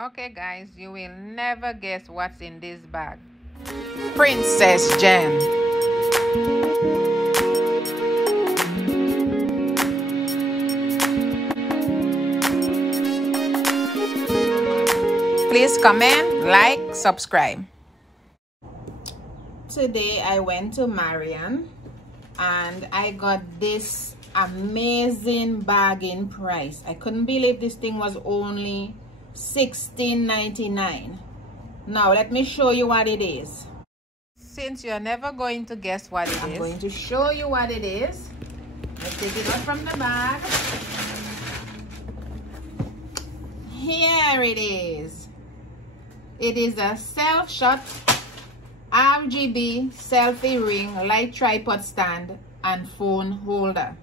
Okay guys, you will never guess what's in this bag. Princess Jen. Please comment, like, subscribe. Today I went to Marion and I got this amazing bargain price. I couldn't believe this thing was only $16.99. Now let me show you what it is. Since you're never going to guess what it is, I'm going to show you what it is. Let's take it out from the bag. Here it is. It is a self-shot RGB selfie ring, light tripod stand, and phone holder.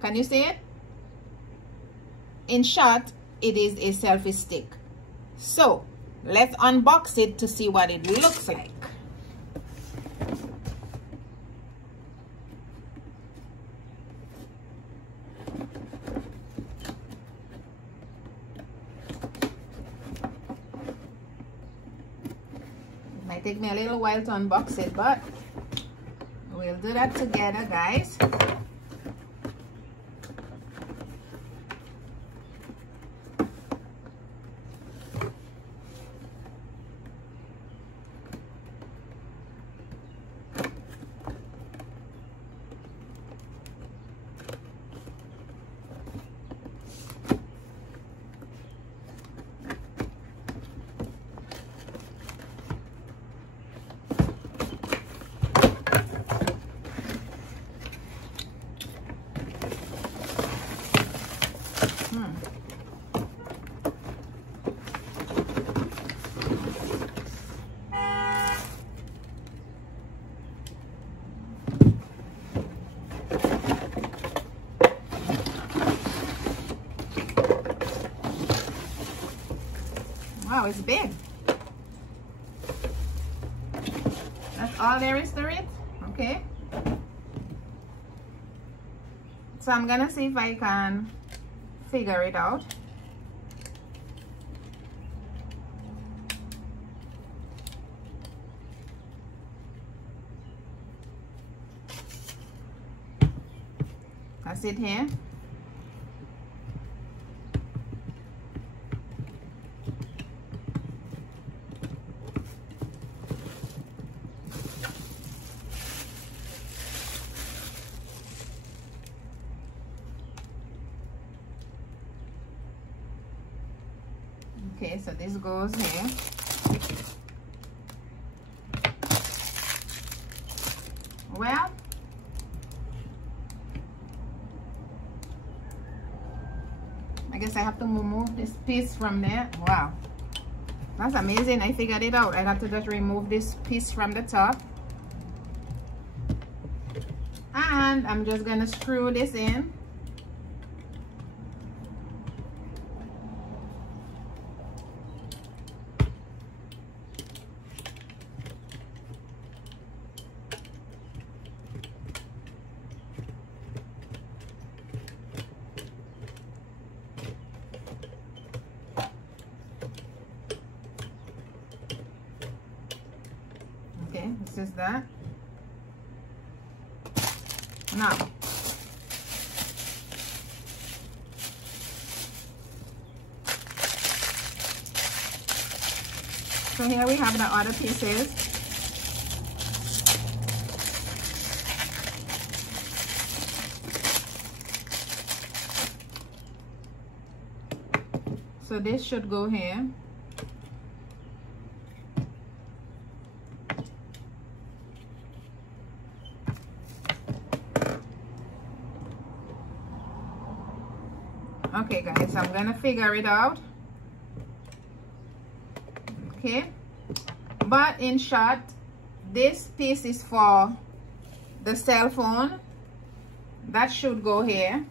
Can you see it? In short, it is a selfie stick. So let's unbox it to see what it looks like. It might take me a little while to unbox it, but we'll do that together, guys. Wow, it's big. That's all there is to it. Okay. So I'm gonna see if I can figure it out. That's it here. Okay, so this goes here. Well, I guess I have to remove this piece from there. Wow, that's amazing. I figured it out. I have to just remove this piece from the top. And I'm just gonna screw this in. Okay, this is that. Now, so here we have the other pieces. So this should go here. Okay guys, I'm gonna figure it out. Okay, but in short, this piece is for the cell phone. That should go here.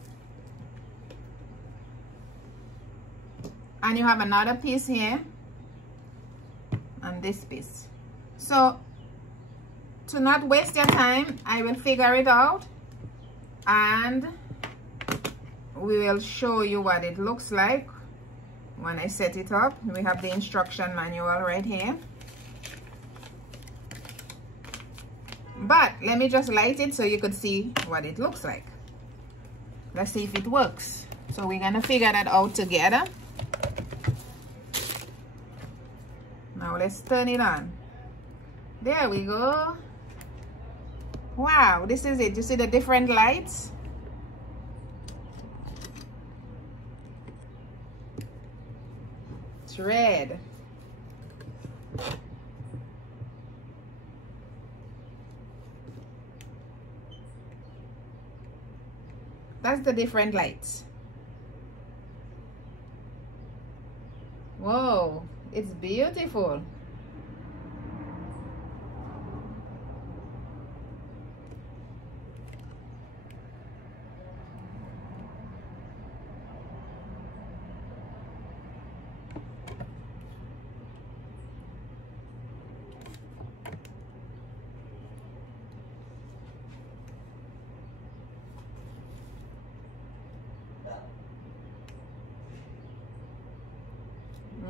And you have another piece here and this piece. So to not waste your time, I will figure it out and we will show you what it looks like when I set it up. We have the instruction manual right here. But let me just light it so you could see what it looks like. Let's see if it works. So we're gonna figure that out together. Now let's turn it on. There we go. Wow, this is it. You see the different lights? It's red. That's the different lights. Whoa, it's beautiful.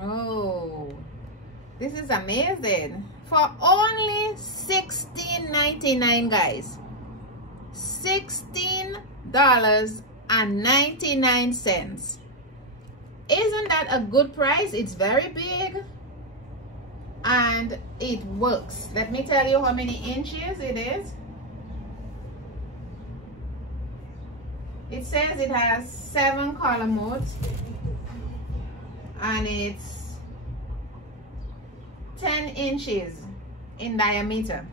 Oh, this is amazing. For only $16.99, guys. $16.99. Isn't that a good price? It's very big and it works. Let me tell you how many inches it is. It says it has 7 color modes and it's 10 inches in diameter.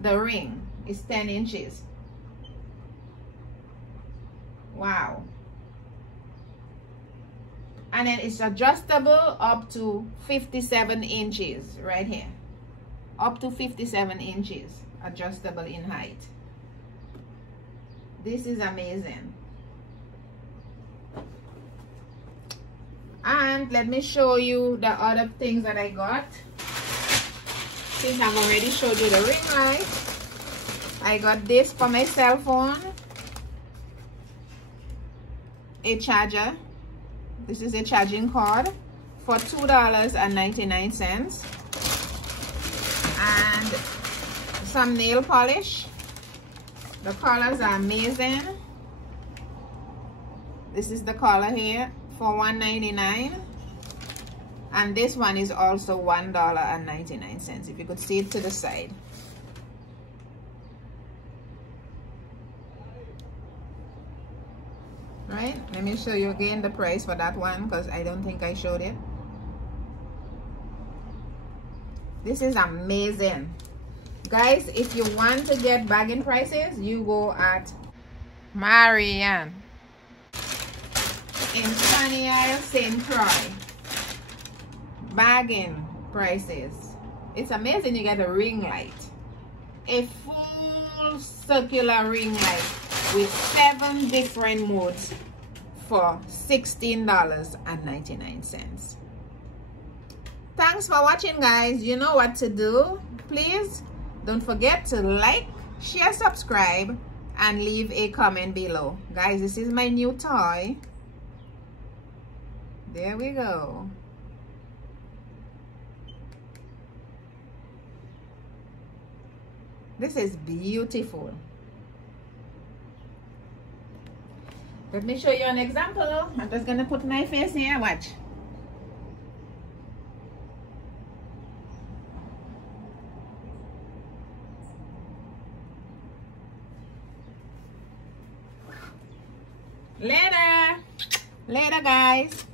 The ring is 10 inches. Wow. And then it's adjustable up to 57 inches right here. Up to 57 inches adjustable in height. This is amazing. And let me show you the other things that I got. Since I've already showed you the ring light, I got this for my cell phone. A charger. This is a charging cord for $2.99. And some nail polish. The colors are amazing. This is the color here for $1.99. And this one is also $1.99. If you could see it to the side. Right, let me show you again the price for that one because I don't think I showed it. This is amazing. Guys, if you want to get bargain prices, you go at Marianne in Sunny Isle, St. Croix. Bargain prices. It's amazing. You get a ring light, a full circular ring light with 7 different modes for $16.99. Thanks for watching, guys. You know what to do. Please don't forget to like, share, subscribe, and leave a comment below. Guys, this is my new toy. There we go. This is beautiful. Let me show you an example. I'm just gonna put my face here. Watch. Later. Later, guys.